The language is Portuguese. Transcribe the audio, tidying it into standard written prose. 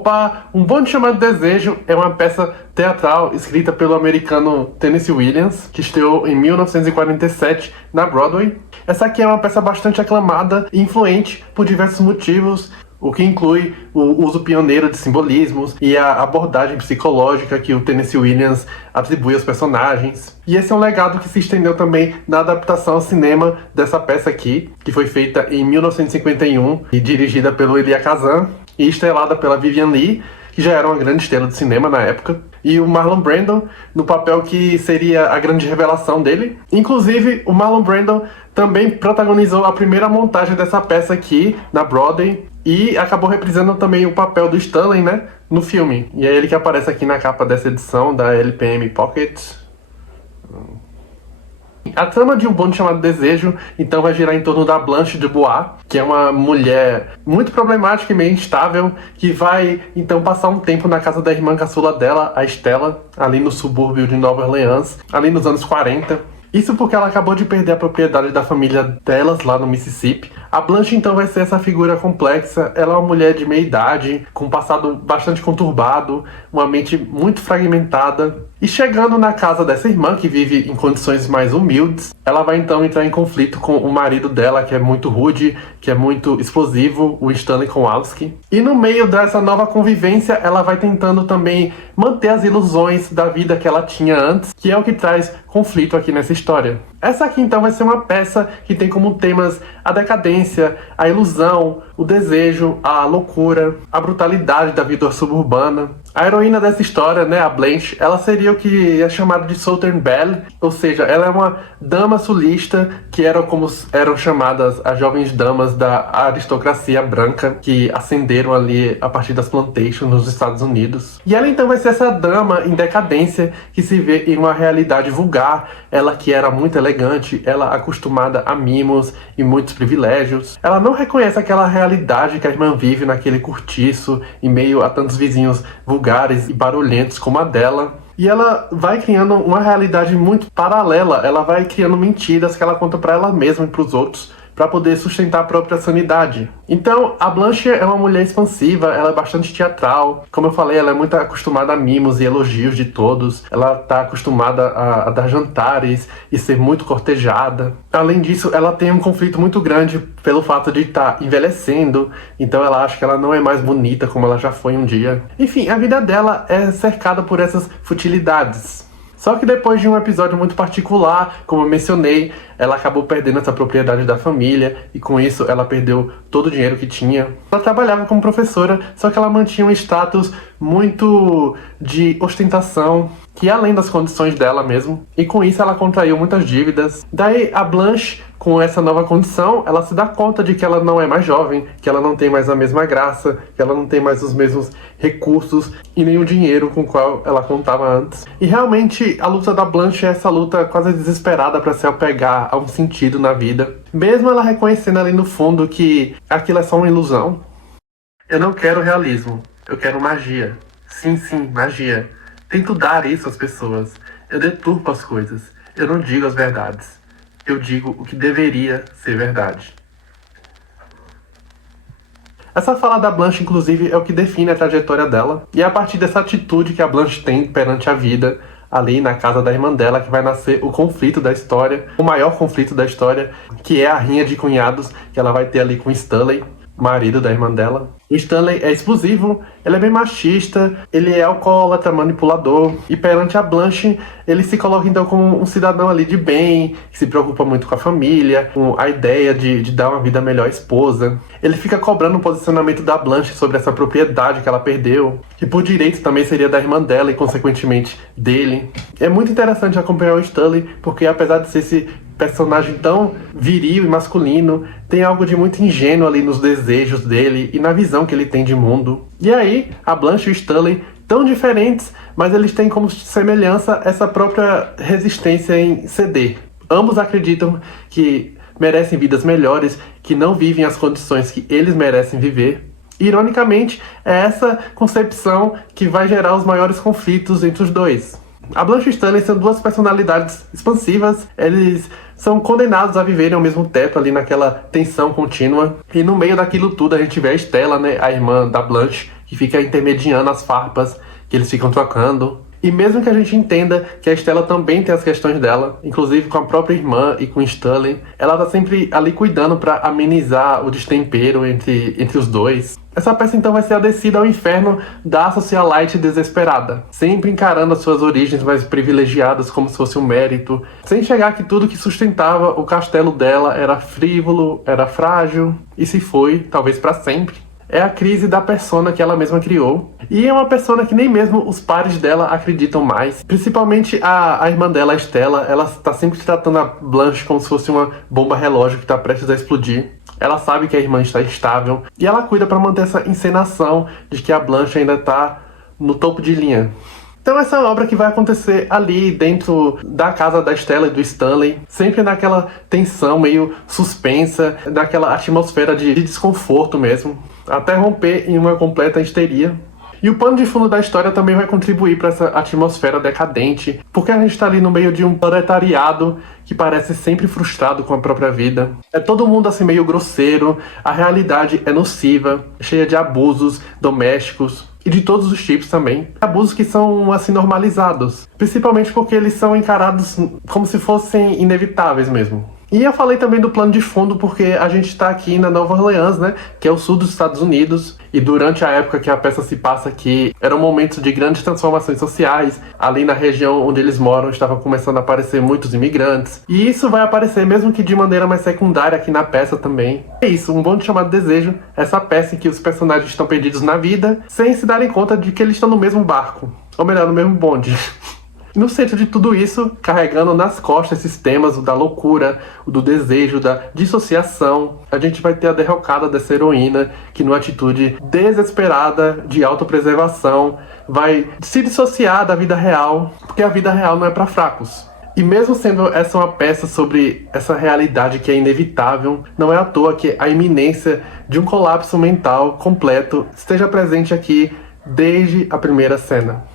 Opa! Um Bonde Chamado Desejo é uma peça teatral escrita pelo americano Tennessee Williams, que estreou em 1947 na Broadway. Essa aqui é uma peça bastante aclamada e influente por diversos motivos, o que inclui o uso pioneiro de simbolismos e a abordagem psicológica que o Tennessee Williams atribui aos personagens. E esse é um legado que se estendeu também na adaptação ao cinema dessa peça aqui, que foi feita em 1951 e dirigida pelo Elia Kazan e estrelada pela Vivien Leigh, que já era uma grande estrela de cinema na época, e o Marlon Brando no papel que seria a grande revelação dele. Inclusive, o Marlon Brando também protagonizou a primeira montagem dessa peça aqui na Broadway e acabou reprisando também o papel do Stanley, né, no filme. E é ele que aparece aqui na capa dessa edição da LPM Pocket. A trama de Um Bonde Chamado Desejo, então, vai girar em torno da Blanche Dubois, que é uma mulher muito problemática e meio instável, que vai, então, passar um tempo na casa da irmã caçula dela, a Stella, ali no subúrbio de Nova Orleans, ali nos anos 40. Isso porque ela acabou de perder a propriedade da família delas lá no Mississippi. A Blanche, então, vai ser essa figura complexa. Ela é uma mulher de meia idade, com um passado bastante conturbado, uma mente muito fragmentada. E chegando na casa dessa irmã, que vive em condições mais humildes, ela vai então entrar em conflito com o marido dela, que é muito rude, que é muito explosivo, o Stanley Kowalski. E no meio dessa nova convivência, ela vai tentando também manter as ilusões da vida que ela tinha antes, que é o que traz conflito aqui nessa história. Essa aqui então vai ser uma peça que tem como temas a decadência, a ilusão, o desejo, a loucura, a brutalidade da vida suburbana. A heroína dessa história, né, a Blanche, ela seria o que é chamado de Southern Belle, ou seja, ela é uma dama sulista, que eram como eram chamadas as jovens damas da aristocracia branca, que ascenderam ali a partir das plantations nos Estados Unidos. E ela então vai ser essa dama em decadência que se vê em uma realidade vulgar, ela que era muito elegante, ela acostumada a mimos e muitos privilégios. Ela não reconhece aquela realidade que a irmã vive naquele cortiço, em meio a tantos vizinhos vulgares e barulhentos como a dela. E ela vai criando uma realidade muito paralela, ela vai criando mentiras que ela conta pra ela mesma e pros outros, para poder sustentar a própria sanidade. Então, a Blanche é uma mulher expansiva, ela é bastante teatral. Como eu falei, ela é muito acostumada a mimos e elogios de todos. Ela tá acostumada a dar jantares e ser muito cortejada. Além disso, ela tem um conflito muito grande pelo fato de estar envelhecendo. Então ela acha que ela não é mais bonita como ela já foi um dia. Enfim, a vida dela é cercada por essas futilidades. Só que depois de um episódio muito particular, como eu mencionei, ela acabou perdendo essa propriedade da família e com isso ela perdeu todo o dinheiro que tinha. Ela trabalhava como professora, só que ela mantinha um status muito de ostentação, que ia além das condições dela mesmo, e com isso ela contraiu muitas dívidas. Daí a Blanche, com essa nova condição, ela se dá conta de que ela não é mais jovem, que ela não tem mais a mesma graça, que ela não tem mais os mesmos recursos e nem o dinheiro com o qual ela contava antes. E realmente a luta da Blanche é essa luta quase desesperada para se apegar a um sentido na vida, mesmo ela reconhecendo ali no fundo que aquilo é só uma ilusão. Eu não quero realismo, eu quero magia. Sim, magia. Tento dar isso às pessoas. Eu deturpo as coisas. Eu não digo as verdades. Eu digo o que deveria ser verdade. Essa fala da Blanche, inclusive, é o que define a trajetória dela. E é a partir dessa atitude que a Blanche tem perante a vida, ali na casa da irmã dela, que vai nascer o conflito da história, o maior conflito da história, que é a rinha de cunhados que ela vai ter ali com Stanley, marido da irmã dela. O Stanley é explosivo, ele é bem machista, ele é alcoólatra, manipulador, e perante a Blanche, ele se coloca então como um cidadão ali de bem, que se preocupa muito com a família, com a ideia de dar uma vida melhor à esposa. Ele fica cobrando o posicionamento da Blanche sobre essa propriedade que ela perdeu, que por direito também seria da irmã dela e consequentemente dele. É muito interessante acompanhar o Stanley, porque apesar de ser esse personagem tão viril e masculino, tem algo de muito ingênuo ali nos desejos dele e na visão que ele tem de mundo. E aí, a Blanche e o Stanley, tão diferentes, mas eles têm como semelhança essa própria resistência em ceder. Ambos acreditam que merecem vidas melhores, que não vivem as condições que eles merecem viver. Ironicamente, é essa concepção que vai gerar os maiores conflitos entre os dois. A Blanche e o Stanley são duas personalidades expansivas, eles são condenados a viverem ao mesmo teto ali naquela tensão contínua. E no meio daquilo tudo a gente vê a Stella, né, a irmã da Blanche, que fica intermediando as farpas que eles ficam trocando. E mesmo que a gente entenda que a Stella também tem as questões dela, inclusive com a própria irmã e com Stanley, ela tá sempre ali cuidando pra amenizar o destempero entre os dois. Essa peça então vai ser a descida ao inferno da socialite desesperada, sempre encarando as suas origens mais privilegiadas como se fosse um mérito, sem enxergar que tudo que sustentava o castelo dela era frívolo, era frágil e se foi, talvez pra sempre. É a crise da persona que ela mesma criou. E é uma persona que nem mesmo os pares dela acreditam mais. Principalmente a irmã dela, a Stella, ela está sempre tratando a Blanche como se fosse uma bomba relógio que está prestes a explodir. Ela sabe que a irmã está instável e ela cuida para manter essa encenação de que a Blanche ainda está no topo de linha. Então essa é uma obra que vai acontecer ali dentro da casa da Stella e do Stanley, sempre naquela tensão meio suspensa, naquela atmosfera de desconforto mesmo, até romper em uma completa histeria. E o pano de fundo da história também vai contribuir para essa atmosfera decadente, porque a gente está ali no meio de um proletariado que parece sempre frustrado com a própria vida. É todo mundo assim meio grosseiro, a realidade é nociva, cheia de abusos domésticos e de todos os tipos também. Abusos que são assim normalizados, principalmente porque eles são encarados como se fossem inevitáveis mesmo. E eu falei também do plano de fundo porque a gente está aqui na Nova Orleans, né, que é o sul dos Estados Unidos, e durante a época que a peça se passa aqui, eram momentos de grandes transformações sociais. Ali na região onde eles moram, estavam começando a aparecer muitos imigrantes, e isso vai aparecer mesmo que de maneira mais secundária aqui na peça também. É isso, Um Bonde Chamado Desejo, essa peça em que os personagens estão perdidos na vida, sem se darem conta de que eles estão no mesmo barco, ou melhor, no mesmo bonde. No centro de tudo isso, carregando nas costas esses temas, o da loucura, o do desejo, da dissociação, a gente vai ter a derrocada dessa heroína que, numa atitude desesperada de autopreservação, vai se dissociar da vida real, porque a vida real não é para fracos. E mesmo sendo essa uma peça sobre essa realidade que é inevitável, não é à toa que a iminência de um colapso mental completo esteja presente aqui desde a primeira cena.